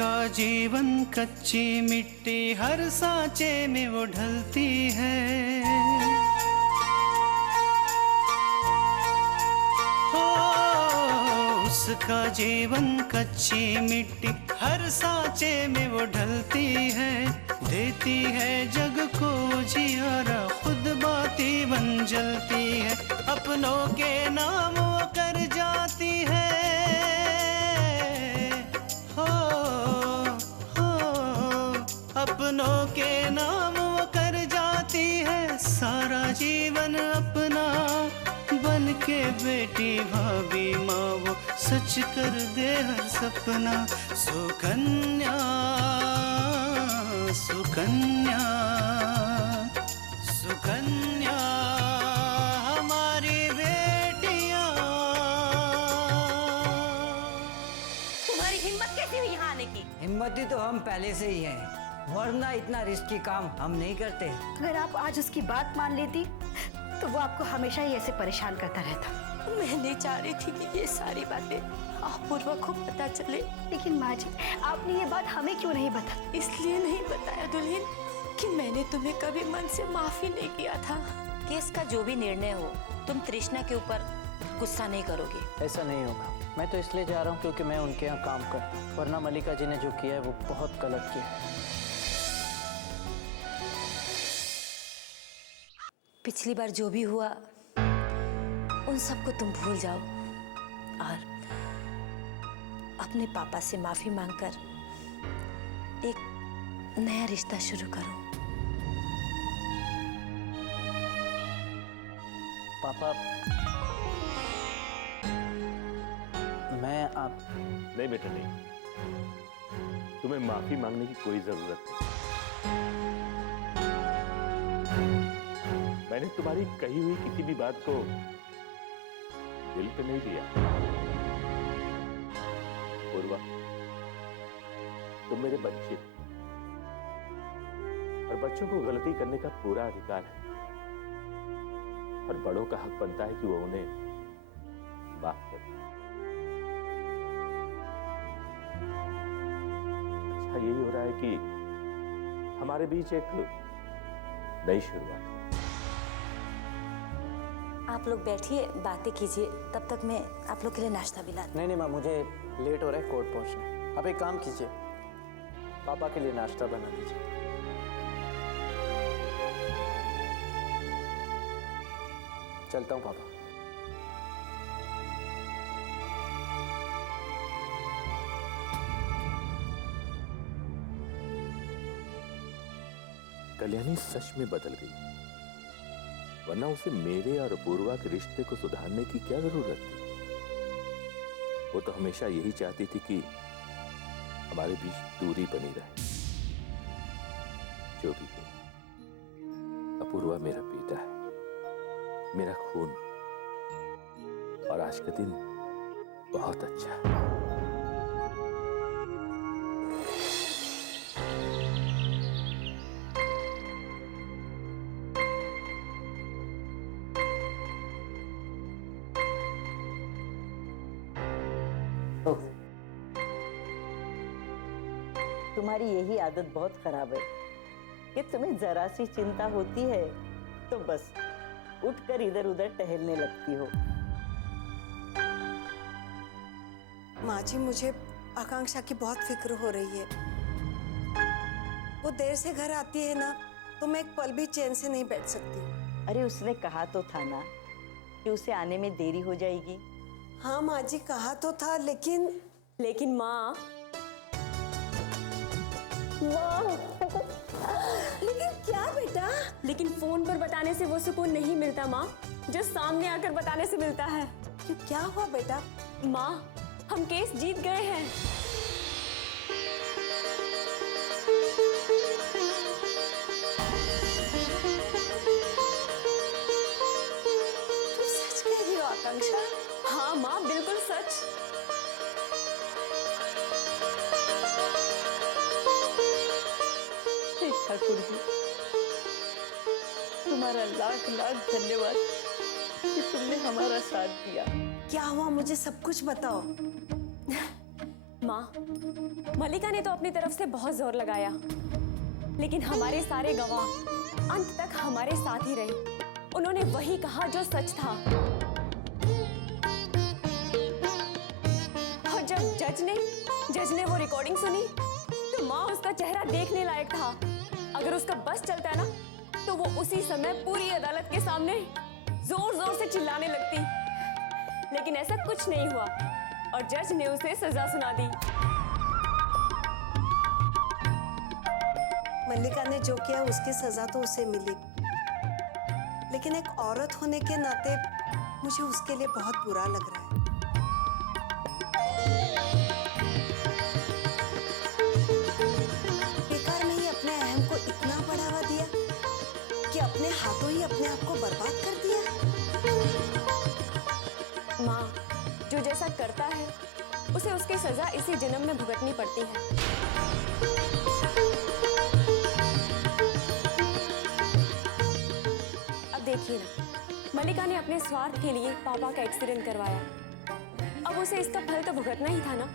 उसका जीवन कच्ची मिट्टी हर सांचे में वो ढलती है। हो उसका जीवन कच्ची मिट्टी हर सांचे में वो ढलती है। देती है जग को जियारा, खुद बाती बन जलती है। अपनों के नाम वो कर जाती है। अपनों के नाम वो कर जाती है। सारा जीवन अपना बन के बेटी भाभी माँ वो सच कर दे हर सपना। सुकन्या सुकन्या सुकन्या हमारी बेटियां। तुम्हारी हिम्मत कैसी हुई यहाँ आने की? हिम्मती तो हम पहले से ही हैं, वरना इतना रिस्की काम हम नहीं करते। अगर आप आज उसकी बात मान लेती तो वो आपको हमेशा ही ऐसे परेशान करता रहता। मैं नहीं चाह रही थी कि ये सारी बातें अपूर्वा को पता चले। लेकिन माँ जी, आपने ये बात हमें क्यों नहीं बताई? इसलिए नहीं बताया दुल्हन कि मैंने तुम्हें कभी मन से माफी नहीं किया था। केस का जो भी निर्णय हो, तुम तृष्णा के ऊपर गुस्सा नहीं करोगे। ऐसा नहीं होगा। मैं तो इसलिए जा रहा हूँ क्योंकि मैं उनके यहाँ काम कर, वरना मल्लिका जी ने जो किया है वो बहुत गलत किया है। पिछली बार जो भी हुआ उन सबको तुम भूल जाओ और अपने पापा से माफी मांगकर एक नया रिश्ता शुरू करो। पापा, मैं आप नहीं बेटा नहीं, तुम्हें माफी मांगने की कोई जरूरत नहीं। मैंने तुम्हारी कही हुई किसी भी बात को दिल पे नहीं लिया। पूर्वा, तुम मेरे बच्चे और बच्चों को गलती करने का पूरा अधिकार है और बड़ों का हक बनता है कि वो उन्हें माफ करें। अच्छा यही हो रहा है कि हमारे बीच एक नई शुरुआत है। आप लोग बैठिए, बातें कीजिए, तब तक मैं आप लोग के लिए नाश्ता भी ला दूं। नहीं माँ, मुझे लेट हो रहा है कोर्ट पहुंचने। आप एक काम कीजिए, पापा के लिए नाश्ता बना दीजिए। चलता हूँ पापा। कल्याणी सच में बदल गई, वरना उसे मेरे और अपूर्वा के रिश्ते को सुधारने की क्या जरूरत थी। वो तो हमेशा यही चाहती थी कि हमारे बीच दूरी बनी रहे। जो भी हो, अपूर्वा मेरा बेटा है, मेरा खून, और आज का दिन बहुत अच्छा है। तुम्हारी यही आदत बहुत खराब है कि तुम्हें जरा सी चिंता होती है तो बस उठकर इधर उधर टहलने लगती हो। माँ जी, मुझे आकांक्षा की बहुत फिक्र हो रही है। वो देर से घर आती है ना, तो मैं एक पल भी चैन से नहीं बैठ सकती। अरे उसने कहा तो था ना कि उसे आने में देरी हो जाएगी। हाँ माँ जी, कहा तो था, लेकिन माँ, लेकिन क्या बेटा? लेकिन फोन पर बताने से वो सुकून नहीं मिलता माँ, जो सामने आकर बताने से मिलता है। क्यों, क्या हुआ बेटा? माँ, हम केस जीत गए हैं। तुम सच कह रही हो आकांक्षा? हाँ माँ, बिल्कुल सच। ठाकुर जी, तुम्हारा लाख लाख धन्यवाद कि तुमने हमारा साथ दिया। क्या हुआ, मुझे सब कुछ बताओ। माँ, मलिका ने तो अपनी तरफ से बहुत जोर लगाया, लेकिन हमारे सारे गवाह अंत तक हमारे साथ ही रहे। उन्होंने वही कहा जो सच था। और जब जज ने वो रिकॉर्डिंग सुनी तो माँ, उसका चेहरा देखने लायक था। अगर उसका बस चलता ना तो वो उसी समय पूरी अदालत के सामने जोर जोर से चिल्लाने लगती, लेकिन ऐसा कुछ नहीं हुआ और जज ने उसे सजा सुना दी। मल्लिका ने जो किया उसकी सजा तो उसे मिली, लेकिन एक औरत होने के नाते मुझे उसके लिए बहुत बुरा लग रहा है। बेकार में ही अपने अहम को इतना बढ़ावा दिया कि अपने हाथों ही अपने आप को बर्बाद कर दिया। माँ, जो जैसा करता है उसे उसकी सजा इसी जन्म में भुगतनी पड़ती है। अब देखिए ना, मलिका ने अपने स्वार्थ के लिए पापा का एक्सीडेंट करवाया। अब उसे इसका फल तो भुगतना ही था ना।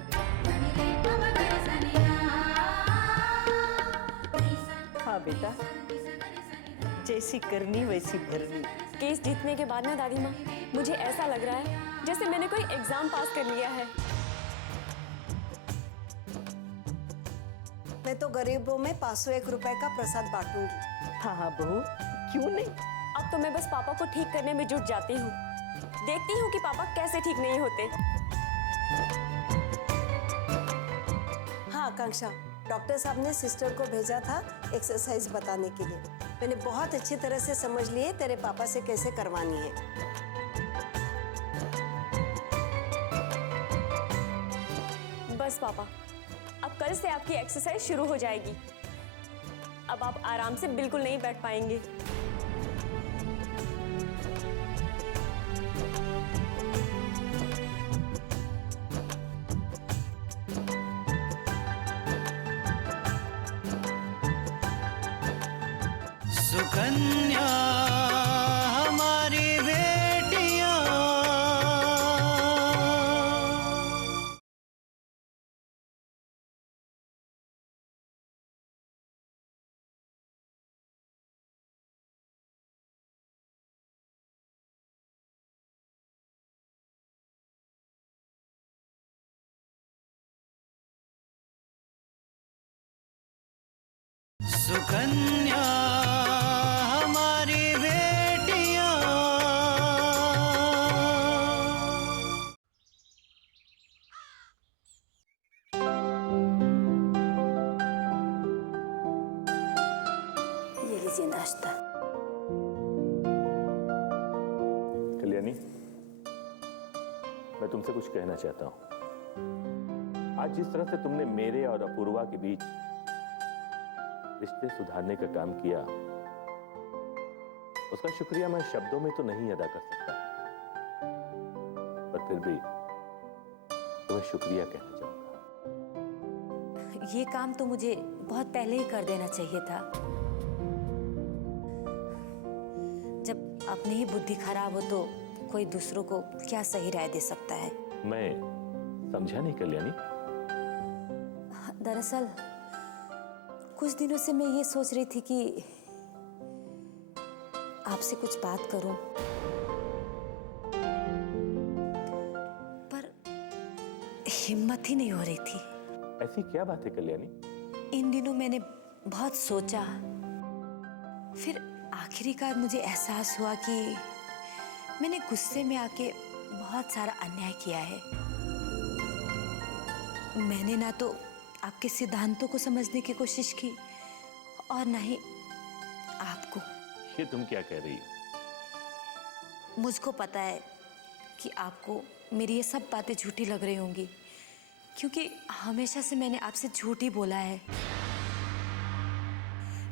हाँ बेटा, जैसी करनी वैसी भरनी। केस जीतने के बाद ना दादी माँ, मुझे ऐसा लग रहा है जैसे मैंने कोई एग्जाम पास कर लिया है। मैं तो गरीबों में 501 रुपए का प्रसाद बांटूंगी। हाँ हाँ बहू, क्यों नहीं। अब तो मैं बस पापा को ठीक करने में जुट जाती हूँ। देखती हूँ कि पापा कैसे ठीक नहीं होते। हाँ आकांक्षा, डॉक्टर साहब ने सिस्टर को भेजा था एक्सरसाइज बताने के लिए। मैंने बहुत अच्छी तरह से समझ लिए तेरे पापा से कैसे करवानी है। बस पापा, अब कल से आपकी एक्सरसाइज शुरू हो जाएगी। अब आप आराम से बिल्कुल नहीं बैठ पाएंगे। सुकन्या हमारी बेटियां, सुकन्या हमारी बेटियां। ये लीजिए नाश्ता। कल्याणी, मैं तुमसे कुछ कहना चाहता हूं। आज जिस तरह से तुमने मेरे और अपूर्वा के बीच रिश्ते सुधारने का काम किया, उसका शुक्रिया मैं शब्दों में तो नहीं अदा कर सकता, पर फिर भी तुम्हें शुक्रिया कहना चाहूंगा। ये काम तो मुझे बहुत पहले ही कर देना चाहिए था। जब अपनी ही बुद्धि खराब हो तो कोई दूसरों को क्या सही राय दे सकता है। मैं समझा नहीं कल्याणी। दरअसल कुछ दिनों से मैं ये सोच रही थी कि आपसे कुछ बात करूं, पर हिम्मत ही नहीं हो रही थी। ऐसी क्या बात है कल्याणी? इन दिनों मैंने बहुत सोचा, फिर आखिरकार मुझे एहसास हुआ कि मैंने गुस्से में आके बहुत सारा अन्याय किया है। मैंने ना तो आपके सिद्धांतों को समझने की कोशिश की और ना ही आपको। ये तुम क्या कह रही हो? मुझको पता है कि आपको मेरी ये सब बातें झूठी लग रही होंगी, क्योंकि हमेशा से मैंने आपसे झूठ ही बोला है।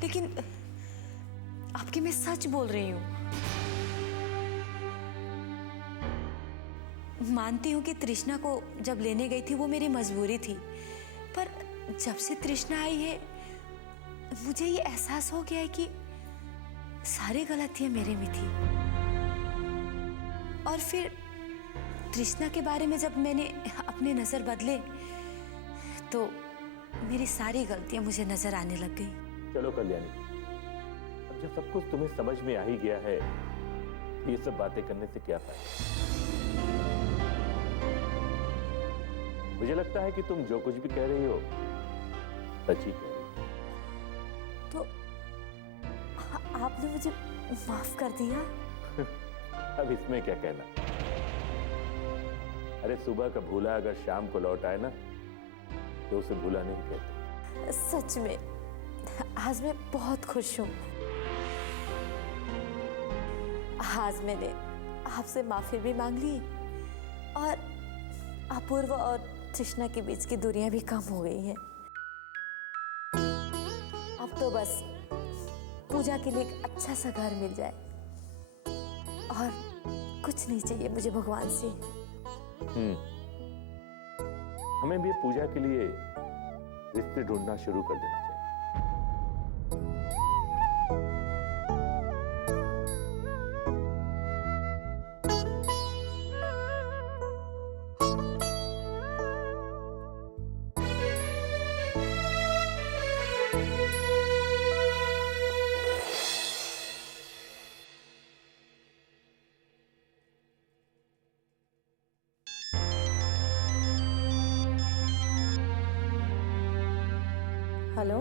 लेकिन आपकी मैं सच बोल रही हूँ। मानती हूँ कि तृष्णा को जब लेने गई थी वो मेरी मजबूरी थी, पर जब से तृष्णा आई है मुझे ये एहसास हो गया है कि सारी गलतियां मेरे में थी। और फिर तृष्णा के बारे में जब मैंने अपने नजर बदले तो मेरी सारी गलतियां मुझे नजर आने लग गई। चलो कल्याणी, अब जब सब कुछ तुम्हें समझ में आ ही गया है, ये सब बातें करने से क्या फायदा। मुझे लगता है कि तुम जो कुछ भी कह रही हो सच ही कह रही हो। तो आपने मुझे माफ कर दिया? अब इसमें क्या कहना। अरे सुबह का भूला अगर शाम को लौट आए ना, तो उसे भूला नहीं कहते। सच में आज मैं बहुत खुश हूँ। आज मैंने आपसे माफी भी मांग ली और अपूर्व और तृष्णा के बीच की दूरियां भी कम हो गई हैं। अब तो बस पूजा के लिए एक अच्छा सा घर मिल जाए और कुछ नहीं चाहिए मुझे भगवान से। हमें भी पूजा के लिए रिश्ते ढूंढना शुरू कर देना चाहिए। हेलो।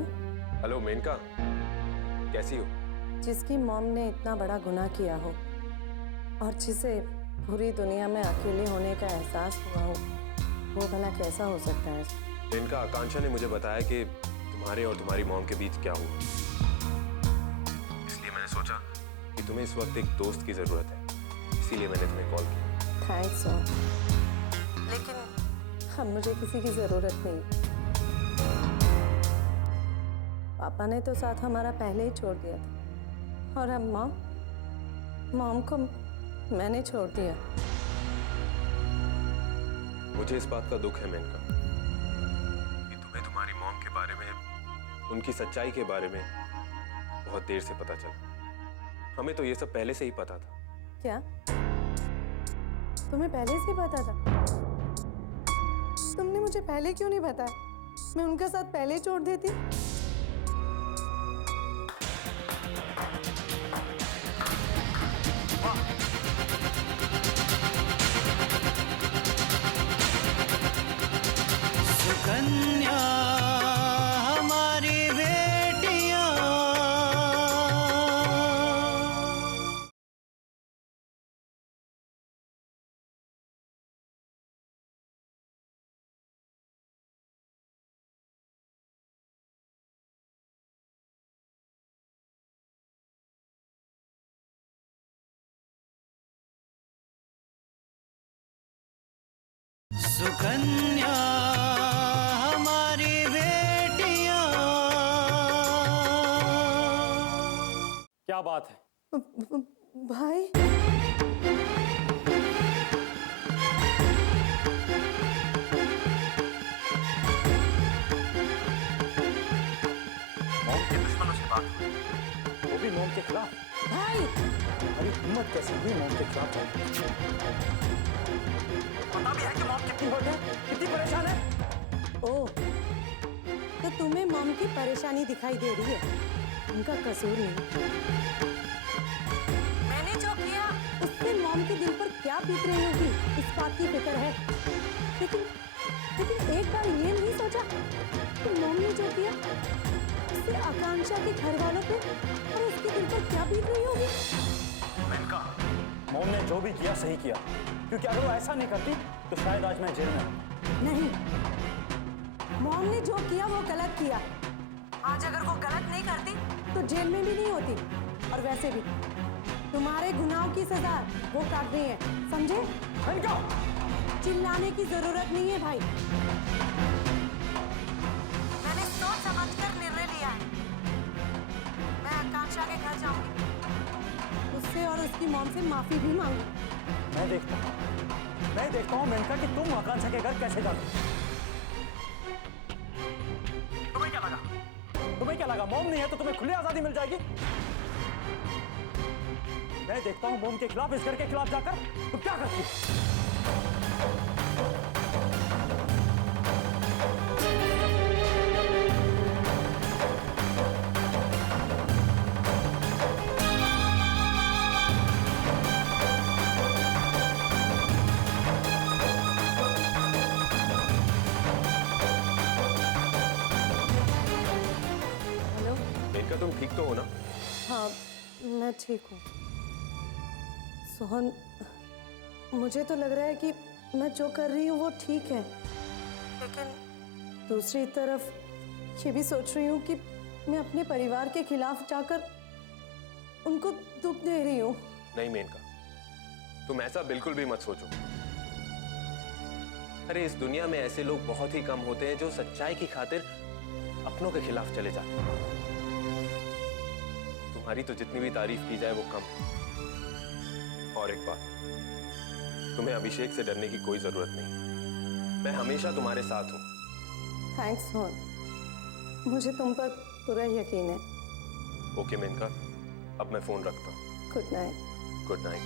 हेलो मेनका, कैसी हो? जिसकी मॉम ने इतना बड़ा गुनाह किया हो और जिसे पूरी दुनिया में अकेले होने का एहसास हुआ हो, वो भला कैसा हो सकता है? मेनका, आकांक्षा ने मुझे बताया कि तुम्हारे और तुम्हारी मॉम के बीच क्या हुआ, इसलिए मैंने सोचा कि तुम्हें इस वक्त एक दोस्त की जरूरत है, इसीलिए मैंने तुम्हें कॉल किया। थैंक्स लेकिन अब मुझे किसी की जरूरत नहीं। पापा ने तो साथ हमारा पहले ही छोड़ दिया था और अब मॉम को मैंने छोड़ दिया। मुझे इस बात का दुख है मेनका कि तुम्हें तुम्हारी मॉम के बारे में, उनकी सच्चाई के बारे में बहुत देर से पता चला। हमें तो ये सब पहले से ही पता था। क्या तुम्हें पहले से ही पता था? तुमने मुझे पहले क्यों नहीं बताया? मैं उनके साथ पहले ही छोड़ देती। कन्या हमारी बेटियां, सुकन्या हमारी बेटियां। क्या बात है? भाई मॉम के दुश्मनों से बात हुई, वो भी मॉम के खिलाफ। भाई अरे हिम्मत कैसे हुई मॉम के खिलाफ जाने? पता भी है कि मॉम कितनी हर्ट है, कितनी परेशान है। ओह, तो तुम्हें मॉम की परेशानी दिखाई दे रही है, उनका कसूर नहीं। मैंने जो किया उससे मॉम के दिल पर क्या बीत रही होगी, इस बात की फिक्र है। लेकिन एक बार ये नहीं सोचा कि मॉम ने जो किया उससे आकांक्षा के घर वालों पे और उसके दिल पर क्या बीत रही होगी। मेनका, मॉम ने जो भी किया सही किया, क्योंकि अगर वो ऐसा नहीं करती तो शायद आज मैं जेल में होता। नहीं, मॉम ने जो किया वो गलत किया। आज अगर वो गलत नहीं करती तो जेल में भी नहीं होती। और वैसे भी तुम्हारे गुनाहों की सजा वो काट रही है, समझे? मेनका, चिल्लाने की जरूरत नहीं है भाई। मैंने सोच समझकर निर्णय लिया है। मैं आकांक्षा के घर जाऊंगी, उससे और उसकी मॉम से माफी भी मांगू। मैं देखता हूँ मेनका कि तुम आकांक्षा के घर कैसे जाते। तुम्हें क्या लगा मॉम नहीं है तो तुम्हें खुली आजादी मिल जाएगी? मैं देखता हूँ मॉम के खिलाफ, इस घर के खिलाफ जाकर तुम क्या करती। तुम ठीक तो हो ना? हाँ, मैं ठीक हूँ। सोहन, मुझे तो लग रहा है कि मैं जो कर रही हूँ वो ठीक है, लेकिन दूसरी तरफ ये भी सोच रही हूँ कि मैं अपने परिवार के खिलाफ जाकर उनको दुख दे रही हूँ। नहीं मेनका, तुम ऐसा बिल्कुल भी मत सोचो। अरे इस दुनिया में ऐसे लोग बहुत ही कम होते हैं जो सच्चाई की खातिर अपनों के खिलाफ चले जाते हैं। तुम्हारी तो जितनी भी तारीफ की जाए वो कम है। और एक बात, तुम्हें अभिषेक से डरने की कोई जरूरत नहीं। मैं हमेशा तुम्हारे साथ हूं। थैंक्स सोहन, मुझे तुम पर पूरा यकीन है। ओके मेनका, अब मैं फोन रखता हूँ। Good night. Good night.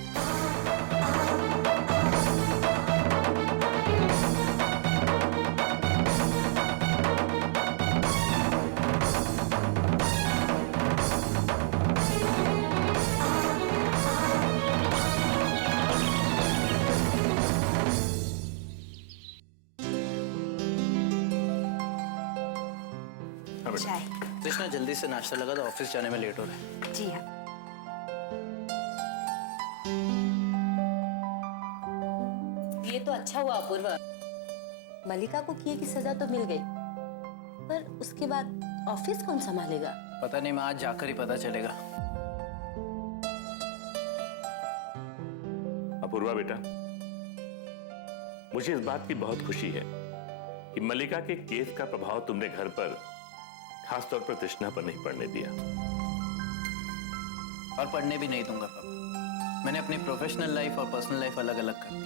चाय। कृष्णा जल्दी से नाश्ता लगा, तो ऑफिस जाने में लेट हो रहा है। जी हाँ। ये तो अच्छा हुआ अपूर्वा, मलिका को किए की सजा तो मिल गई, पर उसके बाद ऑफिस कौन संभालेगा? पता नहीं, मैं आज जाकर ही पता चलेगा। अपूर्वा बेटा, मुझे इस बात की बहुत खुशी है कि मलिका के केस का प्रभाव तुमने घर पर, खास तौर पर तृष्णा पर नहीं पड़ने दिया। और पढ़ने भी नहीं दूंगा पापा। मैंने अपनी प्रोफेशनल लाइफ और पर्सनल लाइफ अलग अलग कर दी।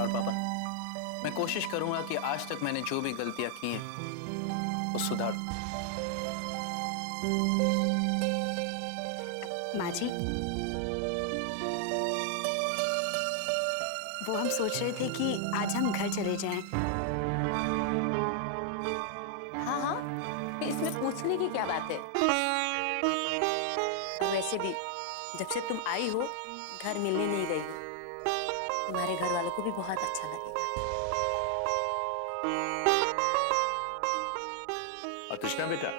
और पापा, मैं कोशिश करूंगा कि आज तक मैंने जो भी गलतियां की हैं वो सुधार दूं। माँ जी, वो हम सोच रहे थे कि आज हम घर चले जाएं। हाँ हाँ, इसमें पूछने की क्या बात है? वैसे भी जब से तुम आई हो घर मिलने नहीं गई हो, तुम्हारे घर वालों को भी बहुत अच्छा लगेगा। और तृष्णा बेटा,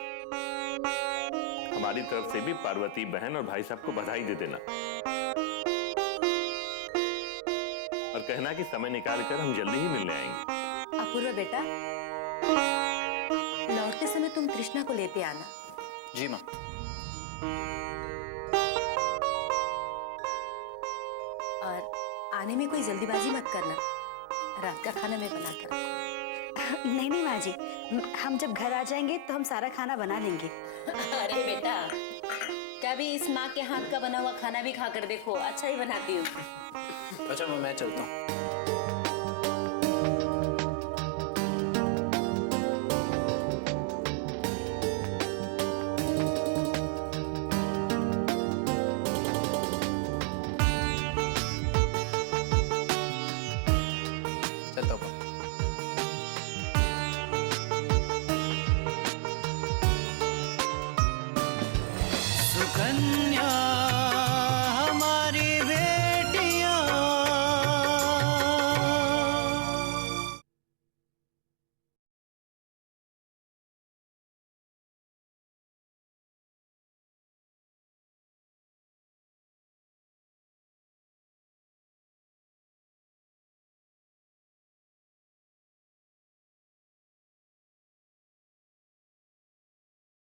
हमारी तरफ से भी पार्वती बहन और भाई साहब को बधाई दे देना, और कहना कि समय निकालकर हम जल्दी ही मिलने आएंगे। अपूर्वा बेटा, लौटते समय तुम तृष्णा को लेते आना। जी माँ। और आने में कोई जल्दीबाजी मत करना, रात का खाना मैं बना कर रखूं। नहीं नहीं माँ जी, हम जब घर आ जाएंगे तो हम सारा खाना बना लेंगे। अरे बेटा, कभी इस माँ के हाथ का बना हुआ खाना भी खाकर देखो, अच्छा ही बनाती हूँ। अच्छा मैं चलता हूँ। चलता हूँ। सुकन्या हमारी बेटियां,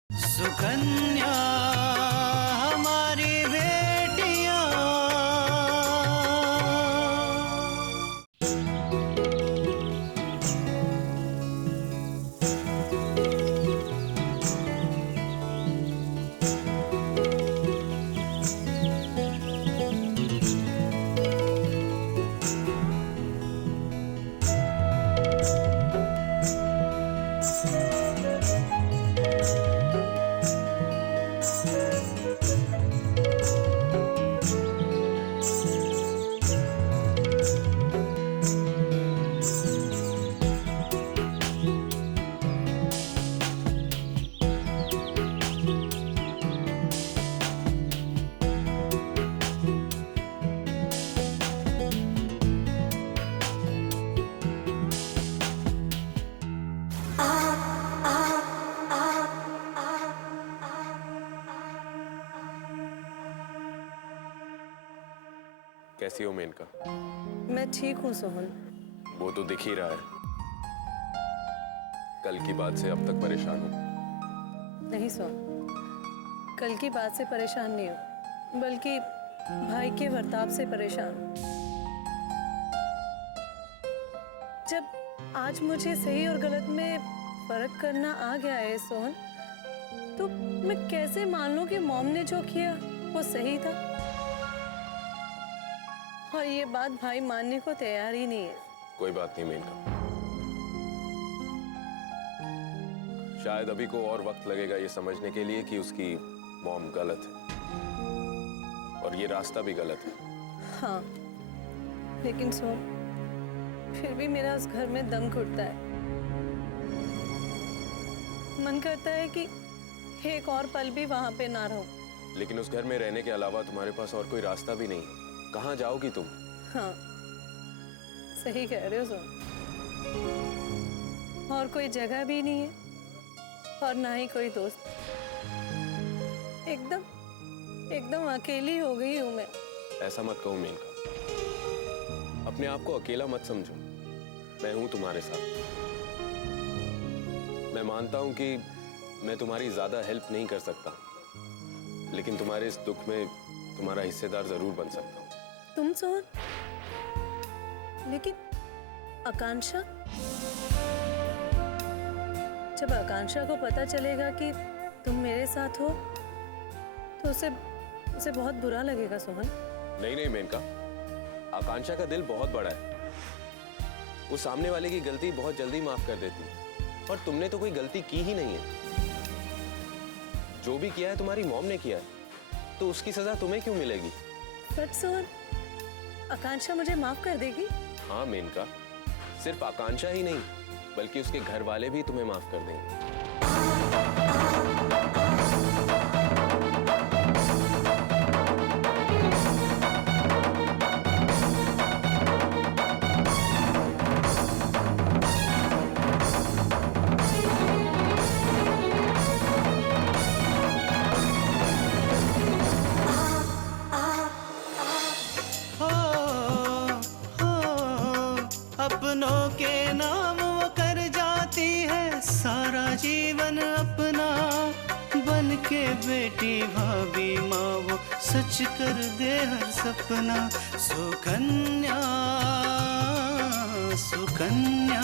सुकन्या हमारी बेटियां। कैसी हो मेनका? मैं ठीक हूँ सोहन। वो तो दिख ही रहा है। कल की बात से अब तक परेशान हूँ। नहीं सोहन, कल की बात से परेशान नहीं हूँ, बल्कि भाई के बर्ताव से परेशान हूँ। जब आज मुझे सही और गलत में फर्क करना आ गया है सोहन, तो मैं कैसे मान लूं कि मॉम ने जो किया वो सही था? और ये बात भाई मानने को तैयार ही नहीं है। कोई बात नहीं मेनका, शायद अभी को और वक्त लगेगा ये समझने के लिए कि उसकी मॉम गलत है और ये रास्ता भी गलत है। हाँ, लेकिन सोहन, फिर भी मेरा उस घर में दम घुटता है। मन करता है कि एक और पल भी वहां पे ना रहूं। लेकिन उस घर में रहने के अलावा तुम्हारे पास और कोई रास्ता भी नहीं है। कहाँ जाओगी तुम? हाँ, सही कह रहे हो सोहन। और कोई जगह भी नहीं है और ना ही कोई दोस्त। एकदम अकेली हो गई हूं मैं। ऐसा मत कहो मेनका, अपने आप को अकेला मत समझो। मैं हूं तुम्हारे साथ। मैं मानता हूं कि मैं तुम्हारी ज्यादा हेल्प नहीं कर सकता, लेकिन तुम्हारे इस दुख में तुम्हारा हिस्सेदार जरूर बन सकता हूं। तुम सोहन? लेकिन आकांक्षा? जब आकांक्षा को पता चलेगा कि तुम मेरे साथ हो, तो उसे बहुत बुरा लगेगा सोहन। नहीं मेनका, आकांक्षा का दिल बहुत बड़ा है। वो सामने वाले की गलती बहुत जल्दी माफ कर देती है, और तुमने तो कोई गलती की ही नहीं है। जो भी किया है तुम्हारी मॉम ने किया है, तो उसकी सजा तुम्हें क्यों मिलेगी? सच सोहन, आकांक्षा मुझे माफ कर देगी? हाँ मेनका, सिर्फ आकांक्षा ही नहीं, बल्कि उसके घर वाले भी तुम्हें माफ कर देंगे। अपनों के नाम वो कर जाती है सारा जीवन अपना, बन के बेटी भाभी माँ वो सच कर दे हर सपना। सुकन्या सुकन्या